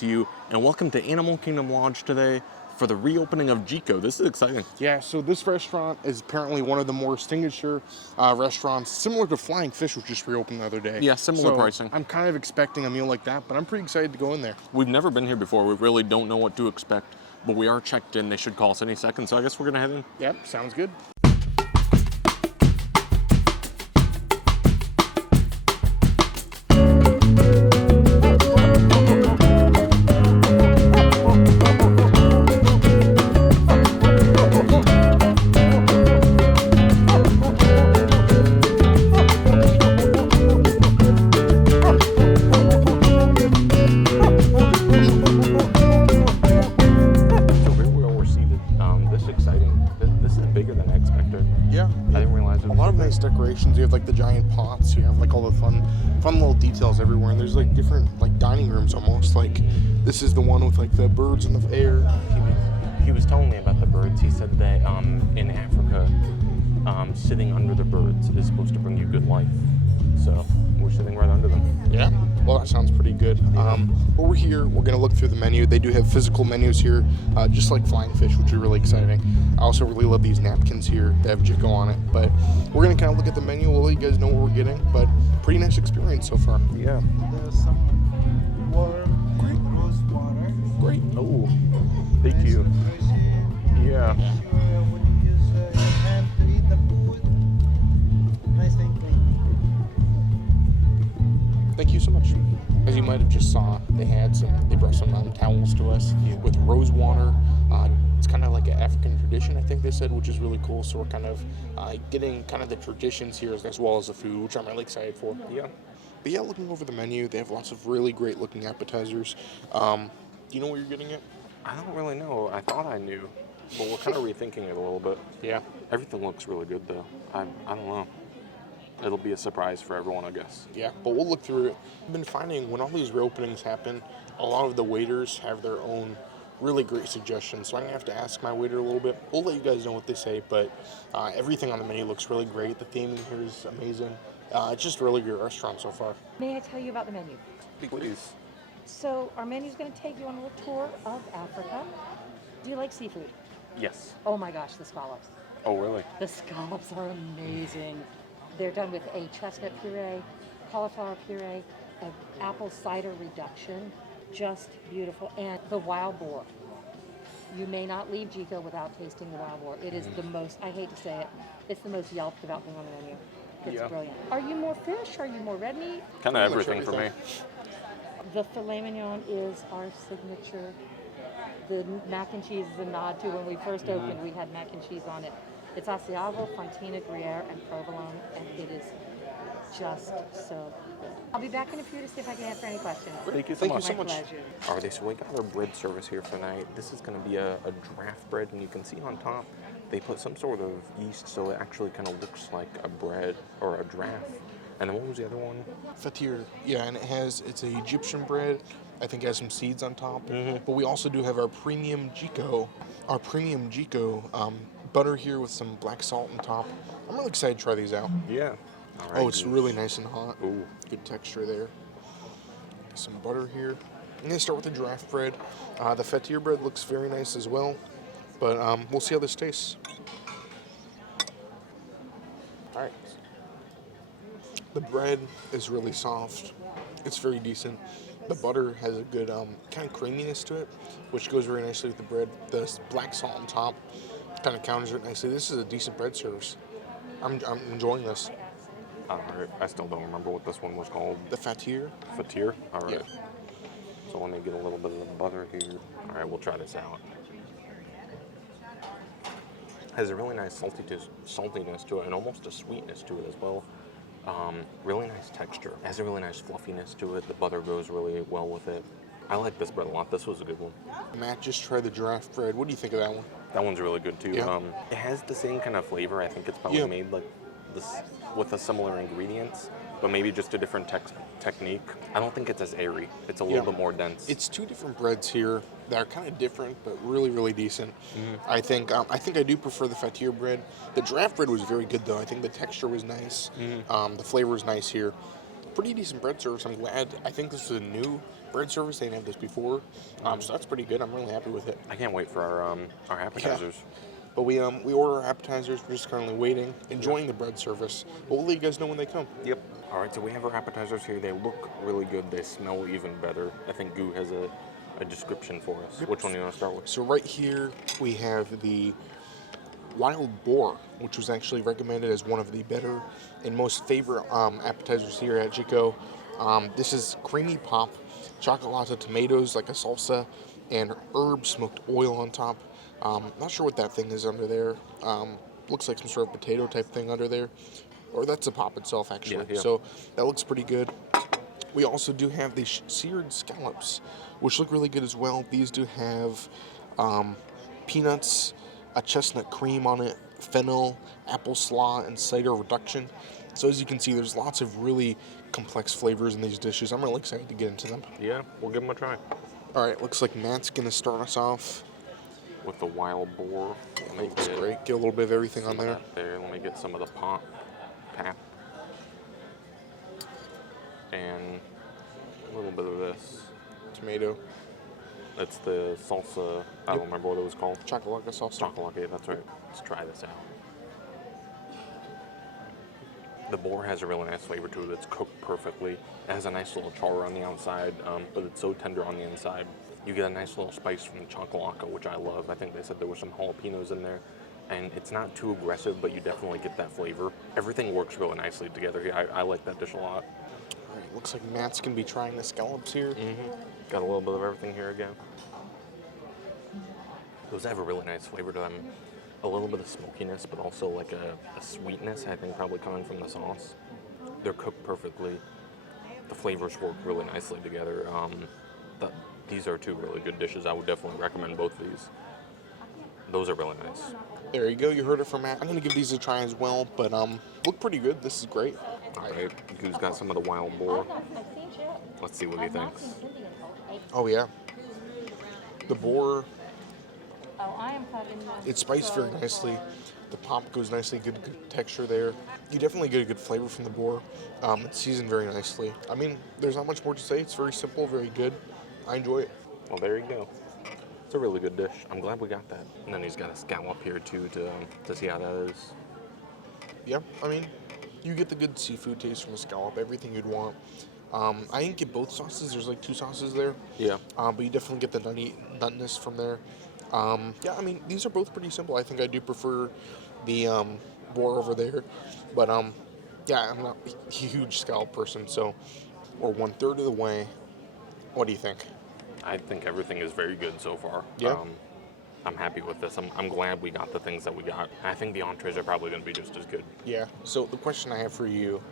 to you, and welcome to Animal Kingdom Lodge today for the reopening of Jiko. This is exciting. Yeah, so this restaurant is apparently one of the more signature restaurants, similar to Flying Fish, which just reopened the other day. Yeah, similar so pricing. I'm kind of expecting a meal like that, but I'm pretty excited to go in there. We've never been here before. We really don't know what to expect, but we are checked in. They should call us any second, so I guess we're gonna head in. Yep, sounds good. Decorations. You have like the giant pots. You have like all the fun little details everywhere. And there's like different like dining rooms almost. Like this is the one with like the birds in the air. He was telling me about the birds. He said that in Africa, sitting under the birds is supposed to bring you good life. So we're sitting right under them. Yeah. Well, that sounds pretty good. But we're here. We're gonna look through the menu. They do have physical menus here, just like Flying Fish, which are really exciting. I also really love these napkins here that have Jiko on it. But we're gonna kind of look at the menu. We'll let you guys know what we're getting. But pretty nice experience so far. Yeah. There's some water, rose water. Great. Oh, thank you. Yeah. When you use your hand to eat the food, nice and clean. Thank you so much. As you might have just saw, they brought some towels to us with rose water. It's kind of like an African tradition, I think they said, which is really cool. So we're kind of getting kind of the traditions here as well as the food, which I'm really excited for. Yeah. But yeah, looking over the menu, they have lots of really great looking appetizers. Do you know what you're getting at? I don't really know. I thought I knew, but we're kind of rethinking it a little bit. Yeah. Everything looks really good, though. I don't know. It'll be a surprise for everyone, I guess. Yeah, but we'll look through it. I've been finding when all these reopenings happen, a lot of the waiters have their own really great suggestions. So I'm gonna have to ask my waiter a little bit. We'll let you guys know what they say, but everything on the menu looks really great. The theming here is amazing. It's just a really great restaurant so far. May I tell you about the menu? Please. So our menu is going to take you on a little tour of Africa. Do you like seafood? Yes. Oh my gosh, the scallops. Oh, really? The scallops are amazing. They're done with a chestnut puree, cauliflower puree, an apple cider reduction. Just beautiful. And the wild boar. You may not leave Jiko without tasting the wild boar. It is the most, I hate to say it, it's the most yelped about thing on the menu. It's brilliant. Are you more fish? Are you more red meat? Kind of everything for me. The filet mignon is our signature. The mac and cheese is a nod to when we first opened, we had mac and cheese on it. It's Asiago, Fontina, Gruyere, and Provolone, and it is just so good. I'll be back in a few to see if I can answer any questions. Thank you so much. My pleasure. All right, so we got our bread service here for tonight. This is going to be a draft bread, and you can see on top they put some sort of yeast, so it actually kind of looks like a bread or a draft. And then what was the other one? Fatir. Yeah, and it's an Egyptian bread. I think it has some seeds on top. But we also do have our premium Jiko. Butter here with some black salt on top. I'm really excited to try these out. Yeah. All right, it's really nice and hot. Ooh. Good texture there. Some butter here. I'm going to start with the draft bread. The fatir bread looks very nice as well. But we'll see how this tastes. All right. The bread is really soft. It's very decent. The butter has a good kind of creaminess to it, which goes very nicely with the bread. The black salt on top kind of counters it nicely. This is a decent bread service. I'm enjoying this. All right. I still don't remember what this one was called. The fatir. Fatir? All right. Yeah. So let me get a little bit of the butter here. All right, we'll try this out. Has a really nice saltiness to it and almost a sweetness to it as well. Really nice texture. Has a really nice fluffiness to it. The butter goes really well with it. I like this bread a lot. This was a good one. Matt just tried the draft bread. What do you think of that one? That one's really good too. Yeah. It has the same kind of flavor. I think it's probably made like this with a similar ingredients, but maybe just a different technique. I don't think it's as airy. It's a little bit more dense. It's two different breads here that are kind of different, but really, really decent. I think I do prefer the fatir bread. The draft bread was very good though. I think the texture was nice. The flavor was nice here. pretty decent bread service. I'm glad. I think this is a new bread service. They didn't have this before. So that's pretty good. I'm really happy with it. I can't wait for our appetizers. But we order our appetizers. We're just currently waiting, enjoying the bread service. But we'll let you guys know when they come. Yep. All right, so we have our appetizers here. They look really good. They smell even better. I think Goo has a description for us. Which one do you want to start with? So right here we have the Wild Boar, which was actually recommended as one of the better and most favorite appetizers here at Jiko. This is creamy pop, chocolate tomatoes like a salsa, and herb smoked oil on top. Not sure what that thing is under there. Looks like some sort of potato type thing under there. Or that's the pop itself, actually. Yeah. So that looks pretty good. We also do have the seared scallops, which look really good as well. These do have peanuts, a chestnut cream on it, fennel, apple slaw, and cider reduction. So as you can see, there's lots of really complex flavors in these dishes. I'm really excited to get into them. Yeah, we'll give them a try. All right, looks like Matt's going to start us off. With the Wild Boar. Looks great. Get a little bit of everything on there. Let me get some of the pap. And a little bit of this. Tomato. That's the salsa. I don't remember what it was called. Chocolate salsa. Chocolate, that's right. Let's try this out. The boar has a really nice flavor to it. It's cooked perfectly. It has a nice little char on the outside, but it's so tender on the inside. You get a nice little spice from the chocolate, which I love. I think they said there were some jalapenos in there. And it's not too aggressive, but you definitely get that flavor. Everything works really nicely together here. I like that dish a lot. All right, looks like Matt's going to be trying the scallops here. Got a little bit of everything here again. Those have a really nice flavor to them. A little bit of smokiness, but also like a sweetness, I think, probably coming from the sauce. They're cooked perfectly. The flavors work really nicely together. These are two really good dishes. I would definitely recommend both of these. Those are really nice. There you go. You heard it from Matt. I'm going to give these a try as well, but look pretty good. This is great. All right, Goo's got some of the Wild Boar. Let's see what he thinks. Oh, yeah. The boar, I am cutting it's spiced very nicely. The pop goes nicely, good texture there. You definitely get a good flavor from the boar. It's seasoned very nicely. I mean, there's not much more to say. It's very simple, very good. I enjoy it. Well, there you go. It's a really good dish. I'm glad we got that. And then he's got a scallop here too to see how that is. Yeah, I mean, you get the good seafood taste from a scallop, everything you'd want. I didn't get both sauces. There's like two sauces there. Yeah. But you definitely get the nuttiness from there. Yeah, I mean, these are both pretty simple. I think I do prefer the boar over there. But, yeah, I'm not a huge scallop person, so we're 1/3 of the way. What do you think? I think everything is very good so far. Yeah. I'm happy with this. I'm glad we got the things that we got. I think the entrees are probably going to be just as good. Yeah. So the question I have for you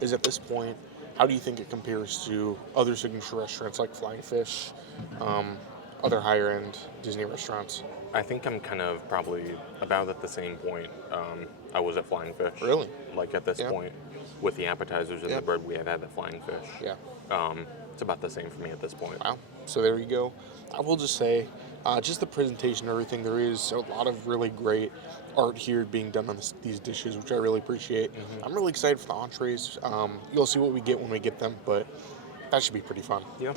is, at this point, how do you think it compares to other signature restaurants like Flying Fish, other higher-end Disney restaurants? I think I'm kind of probably about at the same point I was at Flying Fish. Really? Like at this point, with the appetizers and the bread we had at Flying Fish. Yeah. It's about the same for me at this point. Wow. So there you go. I will just say, just the presentation and everything, there is a lot of really great art here being done on these dishes, which I really appreciate. I'm really excited for the entrees. You'll see what we get when we get them, but that should be pretty fun. Yeah.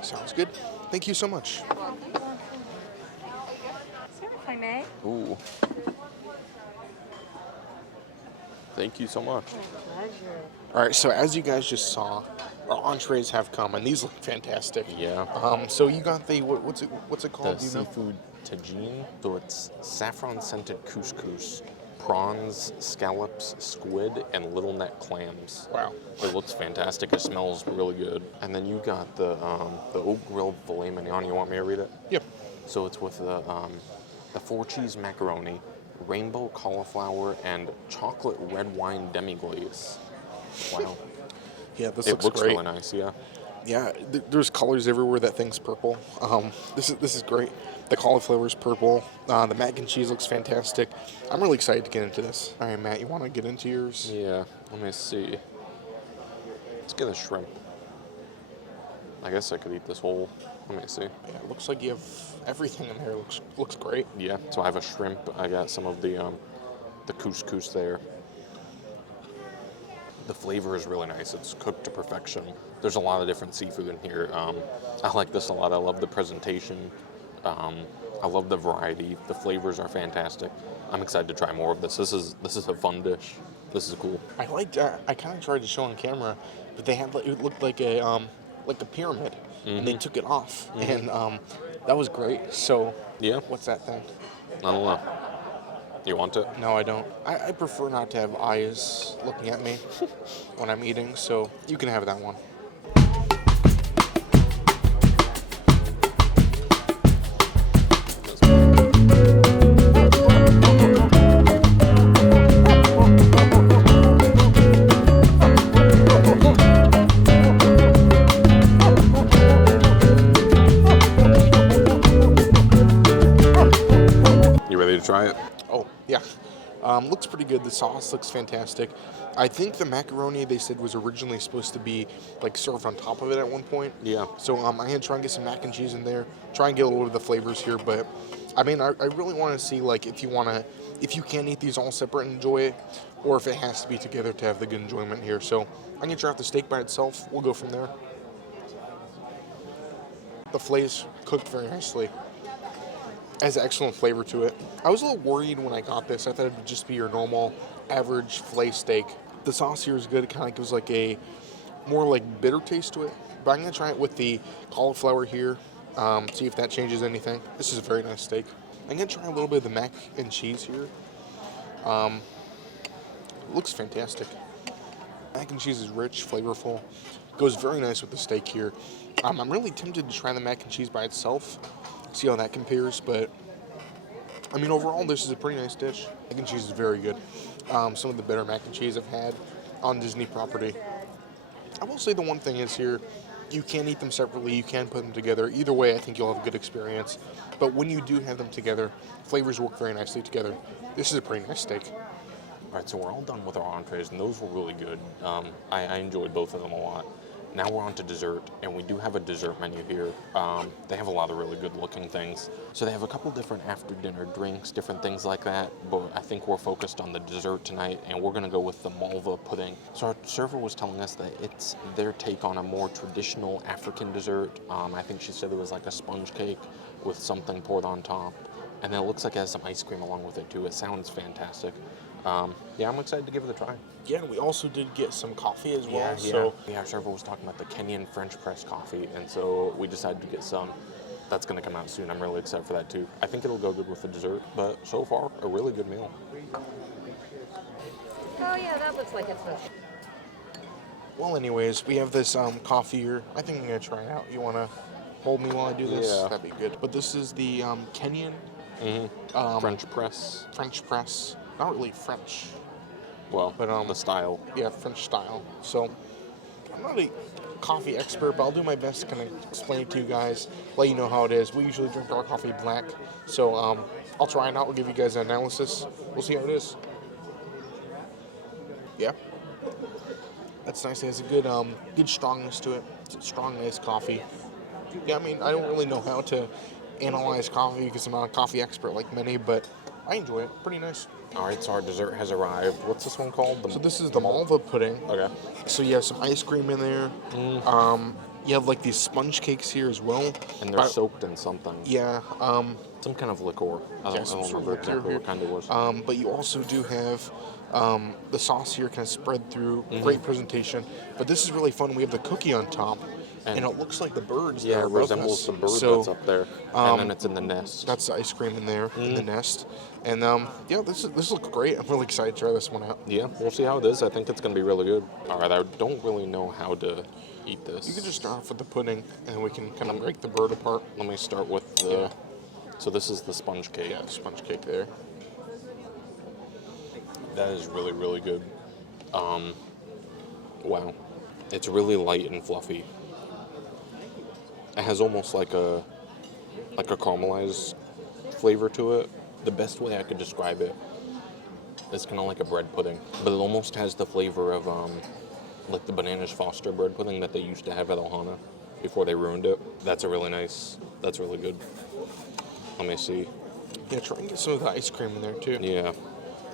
Sounds good. Thank you so much. Sir, if I may. Ooh. Thank you so much. Pleasure. All right, so as you guys just saw, our entrees have come, and these look fantastic. Yeah. So you got the what's it called? The Do you know? seafood tagine. So it's saffron-scented couscous, prawns, scallops, squid, and little neck clams. Wow. It looks fantastic. It smells really good. And then you got the oak grilled filet mignon. You want me to read it? Yep. So it's with the 4-cheese macaroni, rainbow cauliflower, and chocolate red wine demi-glaze. Wow. Yeah, this It looks great. really nice, yeah. Yeah, there's colors everywhere. That thing's purple. This is great. The cauliflower is purple. The mac and cheese looks fantastic. I'm really excited to get into this. All right, Matt, you want to get into yours? Yeah, let me see. Let's get a shrimp. I guess I could eat this whole. Let me see. Yeah, it looks like you have everything in there. Looks great. Yeah, so I have a shrimp. I got some of the couscous there. The flavor is really nice. It's cooked to perfection. There's a lot of different seafood in here. I like this a lot. I love the presentation. I love the variety. The flavors are fantastic. I'm excited to try more of this. This is a fun dish. This is cool. I liked. I kind of tried to show on camera, but they had it looked like a pyramid, and they took it off, and that was great. So Yeah. what's that thing? I don't know. You want it? No, I don't. I prefer not to have eyes looking at me when I'm eating, so you can have that one. You ready to try it? Oh, yeah. Looks pretty good. The sauce looks fantastic. I think the macaroni they said was originally supposed to be like served on top of it at one point. Yeah. So I'm gonna try and get some mac and cheese in there. Try and get a little bit of the flavors here, but I mean, I really want to see like if you can't eat these all separate and enjoy it, or if it has to be together to have the good enjoyment here. So I'm gonna try out the steak by itself. We'll go from there. The flay's cooked very nicely. Has excellent flavor to it. I was a little worried when I got this. I thought it would just be your normal average filet steak. The sauce here is good. It kind of gives like a more like bitter taste to it. But I'm gonna try it with the cauliflower here. See if that changes anything. This is a very nice steak. I'm gonna try a little bit of the mac and cheese here. Looks fantastic. Mac and cheese is rich, flavorful. Goes very nice with the steak here. I'm really tempted to try the mac and cheese by itself. See how that compares, but I mean overall this is a pretty nice dish. Mac and cheese is very good. Some of the better mac and cheese I've had on Disney property. I will say the one thing is here, you can eat them separately, you can put them together. Either way, I think you'll have a good experience. But when you do have them together, flavors work very nicely together. This is a pretty nice steak. All right, so we're all done with our entrees, and those were really good. I enjoyed both of them a lot. Now we're on to dessert, and we do have a dessert menu here. They have a lot of really good-looking things. So they have a couple different after-dinner drinks, different things like that, but I think we're focused on the dessert tonight, and we're going to go with the malva pudding. So our server was telling us that it's their take on a more traditional African dessert. I think she said it was like a sponge cake with something poured on top, and then it looks like it has some ice cream along with it, too. It sounds fantastic. Yeah, I'm excited to give it a try. Yeah, we also did get some coffee as well. So our server was talking about the Kenyan French press coffee, and so we decided to get some. That's going to come out soon. I'm really excited for that too. I think it'll go good with the dessert, but so far, a really good meal. Oh yeah, that looks like it's a... well, anyways, we have this coffee here. I think I'm gonna try it out. You wanna hold me while I do this? Yeah. That'd be good. But this is the Kenyan French press. French press. Not really French. Well, But, the style. Yeah, French style. So I'm not a coffee expert, but I'll do my best to kind of explain it to you guys, let you know how it is. We usually drink our coffee black, so I'll try it out. We'll give you guys an analysis. We'll see how it is. Yeah, that's nice. It has a good strongness to it. It's a strong, nice coffee. Yeah, I mean, I don't really know how to analyze coffee because I'm not a coffee expert like many, but I enjoy it. Pretty nice. All right, so our dessert has arrived. What's this one called? So this is the malva pudding. Okay. So you have some ice cream in there. You have like these sponge cakes here as well. And they're soaked in something. Yeah. Some kind of liqueur. I don't some sort of remember liqueur exactly here. what kind it was. But you also do have the sauce here kind of spread through. Great presentation. But this is really fun. We have the cookie on top. And it looks like the birds. Yeah, that are it above resembles us. the bird So, that's up there. And then it's in the nest. that's the ice cream in there, in the nest. And yeah, this looks great. I'm really excited to try this one out. Yeah, we'll see how it is. I think it's going to be really good. All right, I don't really know how to eat this. You can just start off with the pudding, and then we can kind of break the bird apart. Let me start with the... So this is the sponge cake. Yeah, the sponge cake there. That is really, really good. Wow. It's really light and fluffy. It has almost like a caramelized flavor to it. The best way I could describe it is kind of like a bread pudding, but it almost has the flavor of like the Bananas Foster bread pudding that they used to have at Ohana before they ruined it. That's really good. Let me see. Yeah, try and get some of the ice cream in there too. Yeah,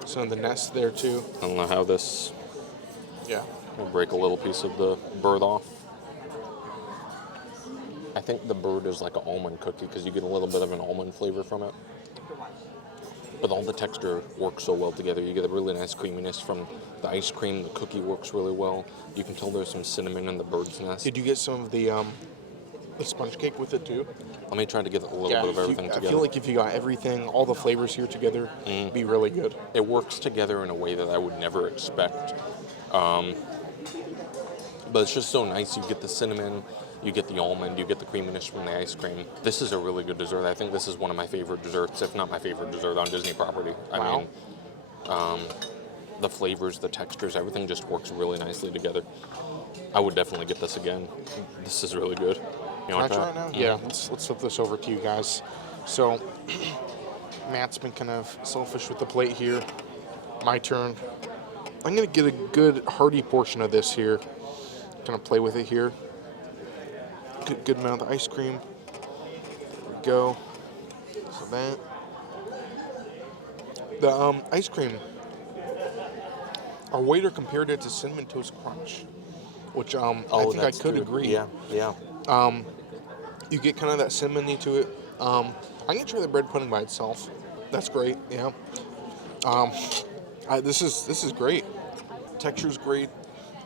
Some of the nest there too. I don't know how this... Yeah. We'll break a little piece of the bird off. I think the bird is like an almond cookie because you get a little bit of an almond flavor from it. But all the texture works so well together. You get a really nice creaminess from the ice cream. The cookie works really well. You can tell there's some cinnamon in the bird's nest. Did you get some of the sponge cake with it too? Let me try to get a little bit of everything together. I feel like if you got everything, all the flavors here together, it'd be really good. It works together in a way that I would never expect. But it's just so nice. You get the cinnamon, you get the almond, you get the creaminess from the ice cream. This is a really good dessert. I think this is one of my favorite desserts, if not my favorite dessert on Disney property. I mean, the flavors, the textures, everything just works really nicely together. I would definitely get this again. This is really good. You Can I want to try it now? Yeah, let's flip this over to you guys. So, Matt's been kind of selfish with the plate here. My turn. I'm going to get a good hearty portion of this here. Kind of play with it here. Good amount of ice cream. There we go. So that. The ice cream. Our waiter compared it to Cinnamon Toast Crunch, which I think I could agree. Yeah. You get kind of that cinnamony to it. I'm gonna try the bread pudding by itself. That's great. Yeah. This is great. Texture's great.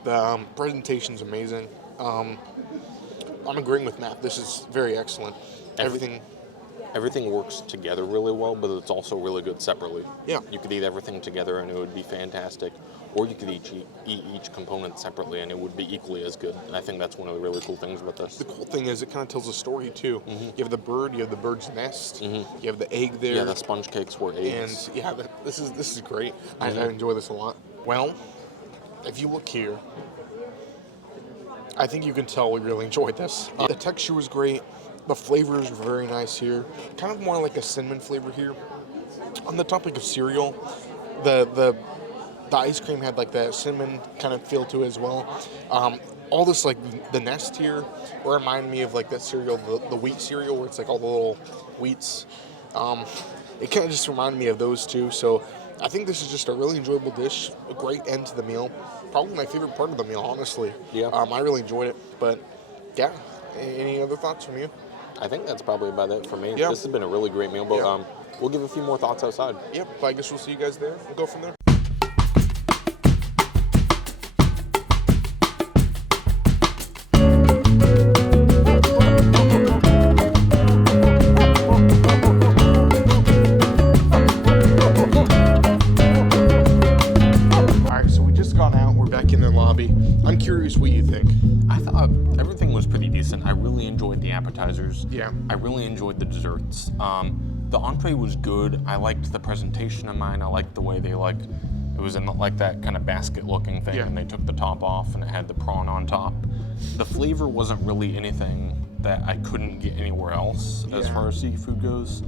The presentation's amazing. I'm agreeing with Matt. This is very excellent. Everything works together really well, but it's also really good separately. Yeah. You could eat everything together and it would be fantastic, or you could eat each component separately and it would be equally as good. And I think that's one of the really cool things about this. The cool thing is it kind of tells a story too. Mm-hmm. You have the bird, you have the bird's nest, you have the egg there. Yeah, the sponge cakes were eggs. And yeah, this is great. I enjoy this a lot. Well, if you look here, I think you can tell we really enjoyed this. The texture was great. The flavors were very nice here. Kind of more like a cinnamon flavor here. On the topic of cereal, the ice cream had like that cinnamon kind of feel to it as well. All this like the nest here reminded me of like that cereal, the wheat cereal where it's like all the little wheats. It kind of just reminded me of those two. So I think this is just a really enjoyable dish, a great end to the meal. Probably my favorite part of the meal, honestly. Yeah. I really enjoyed it. But yeah, any other thoughts from you? I think that's probably about it for me. Yeah. This has been a really great meal, but we'll give a few more thoughts outside. Yep, but I guess we'll see you guys there. We'll go from there. Alright, so we just got out. We're back in the lobby. I'm curious what you think. I thought everything was pretty decent. I really enjoyed the appetizers. Yeah. I really enjoyed the desserts. The entree was good. I liked the presentation of mine. I liked the way they it was in like that kind of basket looking thing, and they took the top off and it had the prawn on top. The flavor wasn't really anything that I couldn't get anywhere else as far as seafood goes.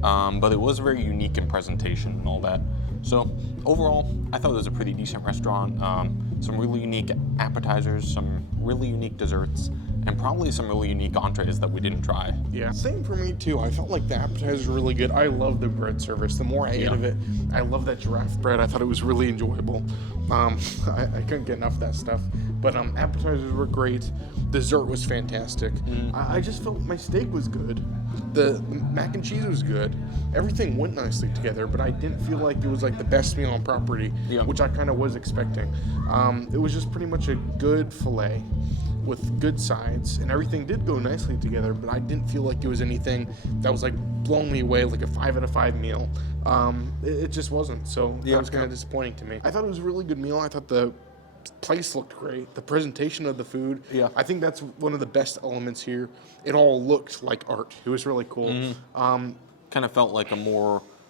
But it was very unique in presentation and all that. So overall, I thought it was a pretty decent restaurant. Some really unique appetizers, some really unique desserts, and probably some really unique entrees that we didn't try. Yeah, same for me too. I felt like the appetizers were really good. I love the bread service. The more I ate of it, I love that giraffe bread. I thought it was really enjoyable. I couldn't get enough of that stuff. But appetizers were great. Dessert was fantastic. I just felt my steak was good. The mac and cheese was good. Everything went nicely together, but I didn't feel like it was like the best meal on property, which I kind of was expecting. It was just pretty much a good filet with good sides, and everything did go nicely together, but I didn't feel like it was anything that was like blowing me away, like a 5 out of 5 meal. It just wasn't, so that was kind of disappointing to me. I thought it was a really good meal. I thought the place looked great. The presentation of the food, I think that's one of the best elements here. It all looked like art. It was really cool. Kind of felt like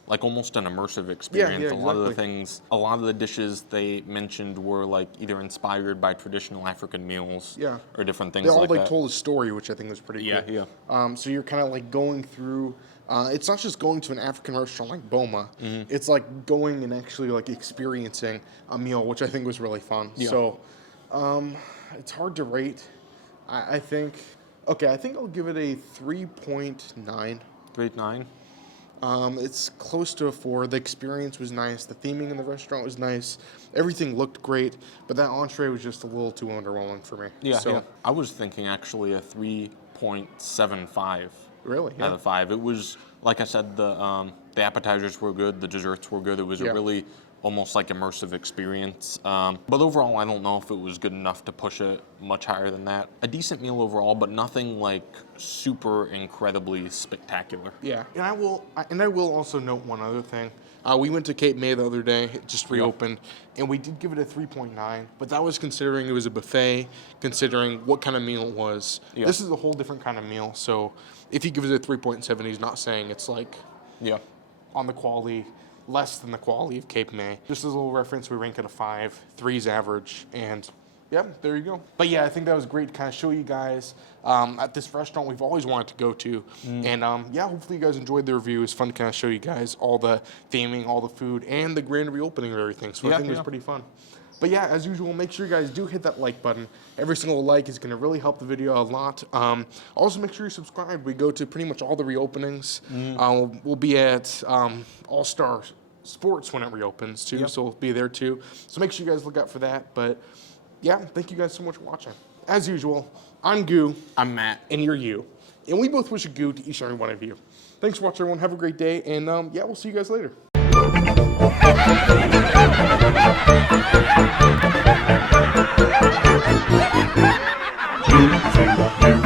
like almost an immersive experience. Yeah, A lot of the dishes they mentioned were like either inspired by traditional African meals or different things They all like that. told a story, which I think was pretty cool. So you're kind of like going through. It's not just going to an African restaurant like Boma. It's like going and actually like experiencing a meal, which I think was really fun. So it's hard to rate. I think I'll give it a 3.9. 3.9. It's close to a 4. The experience was nice. The theming in the restaurant was nice. Everything looked great, but that entree was just a little too underwhelming for me. Yeah, So, yeah. I was thinking actually a 3.75. Really? Out of 5. It was, like I said, the appetizers were good, the desserts were good. It was a really almost like immersive experience. But overall, I don't know if it was good enough to push it much higher than that. A decent meal overall, but nothing like super incredibly spectacular. Yeah, and I will also note one other thing. We went to Cape May the other day, it just reopened, and we did give it a 3.9, but that was considering it was a buffet, considering what kind of meal it was. Yeah. This is a whole different kind of meal, so if he gives it a 3.7, he's not saying it's like on the quality, less than the quality of Cape May. Just as a little reference, we rank it a 5, 3's average, and yeah, there you go. But yeah, I think that was great to kind of show you guys at this restaurant we've always wanted to go to. And yeah, hopefully you guys enjoyed the review. It's fun to kind of show you guys all the theming, all the food, and the grand reopening of everything. So I think it was pretty fun. But yeah, as usual, make sure you guys do hit that like button. Every single like is going to really help the video a lot. Also, make sure you subscribe. We go to pretty much all the reopenings. We'll be at All-Star Sports when it reopens too, so we'll be there too. So make sure you guys look out for that. But yeah, thank you guys so much for watching. As usual, I'm Goo. I'm Matt. And you're you. And we both wish a Goo to each and every one of you. Thanks for watching, everyone. Have a great day. And yeah, we'll see you guys later. Goo to you.